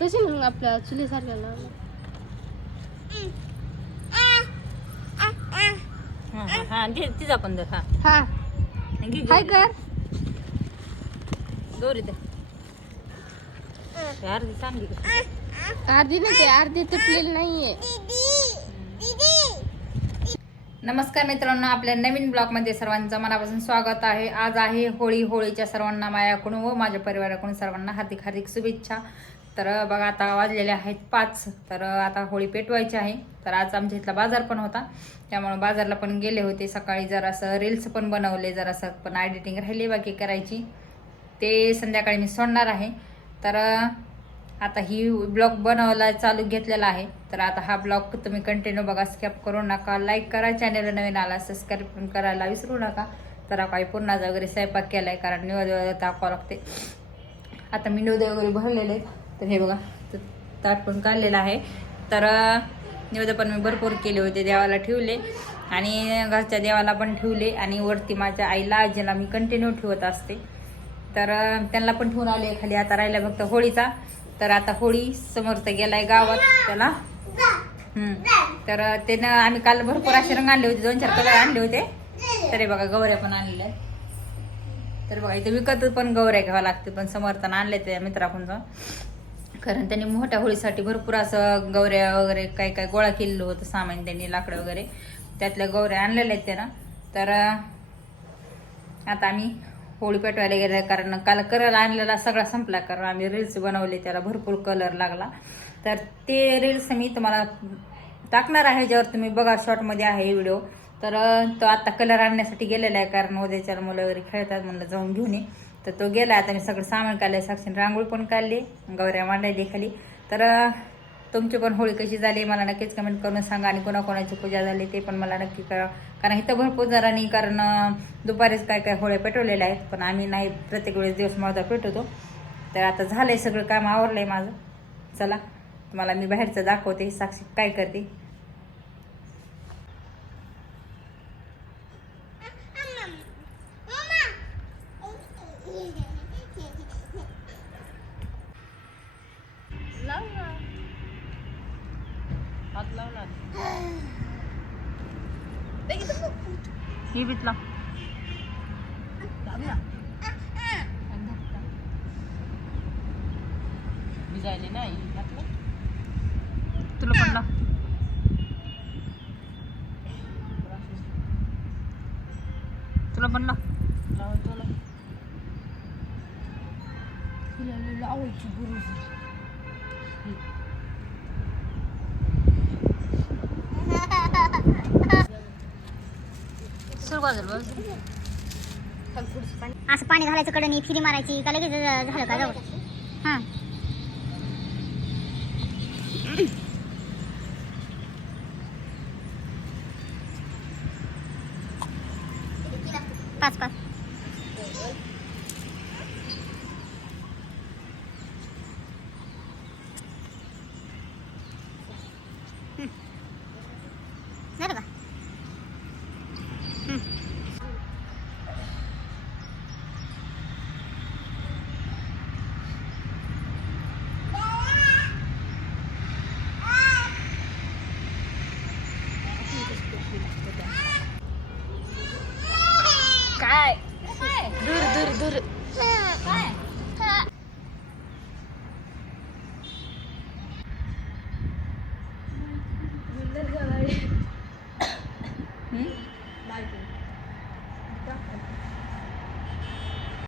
तशी मग आपल्या चुलीसारख्या ना तिचा पण दर. हा काय कर दोरी दे अर्धी चांगली अर्धी नाही ते अर्धी तुटलेली नाहीये. नमस्कार मित्रांनो, आपल्या नवीन ब्लॉगमध्ये सर्वांचं मनापासून स्वागत आहे. आज आहे होळी. होळीच्या सर्वांना माझ्याकडून व माझ्या परिवाराकडून सर्वांना हार्दिक हार्दिक शुभेच्छा. तर बघा आता वाजलेले आहेत 5. तर आता होळी पेटवायची आहे. तर आज आमच्या इथला बाजार पण होता, त्यामुळे बाजारला पण गेले होते. सकाळी जरासं रील्स पण बनवले, जरासं पण एडिटिंग राहिली बाकी करायची, ते संध्याकाळी मी सोडणार आहे. तर आता ही ब्लॉग बनवायला चालू घेतलेला आहे. तर आता हा ब्लॉग तुम्ही कंटिन्यू बघा, स्किप करू नका. लाईक करा, चॅनल नवीन आला सबस्क्राईब पण करायला विसरू नका. तर काही पुन्हा वगैरे स्वयंपाक केलाय, कारण निवेद्य टाकावं लागते. आता मी निवेद्य वगैरे भरलेले आहेत. तर हे बघा ताट पण काढलेलं आहे. तर निवेद्य पण मी भरपूर केले होते, देवाला ठेवले आणि घरच्या देवाला पण ठेवले आणि वरती माझ्या आईला आजीला मी कंटिन्यू ठेवत असते. तर त्यांना पण ठेवून आले खाली. आता राहिला फक्त होळीचा. तर आता होळी समर्थ गेलाय गावात त्याला. तर त्यानं आम्ही काल भरपूर असे रंग आणले होते, 2-4 कलर आणले होते. तर हे बघा गौऱ्या पण आणलेल्या आहेत. तर बघा इथे विकत पण गौऱ्या घ्यावा लागते, पण समर्थन आणले त्या मित्राकडून, कारण त्यांनी मोठ्या होळीसाठी भरपूर असं गौऱ्या वगैरे काय काय गोळा केलेलं होतं सामान, त्यांनी लाकडं वगैरे त्यातल्या गौऱ्या आणलेल्या आहेत त्यानं. तर आता आम्ही होळी पेटवायला गेले, कारण काल कलर आणलेला सगळा संपला, कारण आम्ही रील्स बनवले त्याला भरपूर कलर लागला. तर ते रील्स मी तुम्हाला टाकणार आहे, ज्यावर तुम्ही बघा, शॉर्टमध्ये आहे व्हिडिओ. तर तो आता कलर आणण्यासाठी गेलेला आहे, कारण उद्याच्या मुलं वगैरे खेळतात, म्हणलं जाऊन घेऊन ये. तर तो गेला. आता मी सगळं सामान काढलंय, साक्षीने रांगोळी पण काढली, गौऱ्या मांडली खाली. तर तुमची पण होळी कशी झाली मला नक्कीच कमेंट करून सांगा, आणि कोणाकोणाची पूजा झाली ते पण मला नक्की करा, कारण इथं भरपूर जणांनी, कारण दुपारीच काय काय होळ्या पेटवलेल्या आहेत, पण आम्ही नाही प्रत्येक वेळेस दिवस माझा पेटवतो. तर आता झालंय सगळं काम, आवरलंय माझं. चला तुम्हाला मी बाहेरचं दाखवते, साक्षी काय करते. ही बितला भिजायले नाही तुला पण लाव. तुला पण लाव. लावायची गरज असं पाणी घालायचं कडनी, फिरी मारायची का लगेच झालं का जवळ. हां पाच पाच झालं का. काय दूर दूर दूर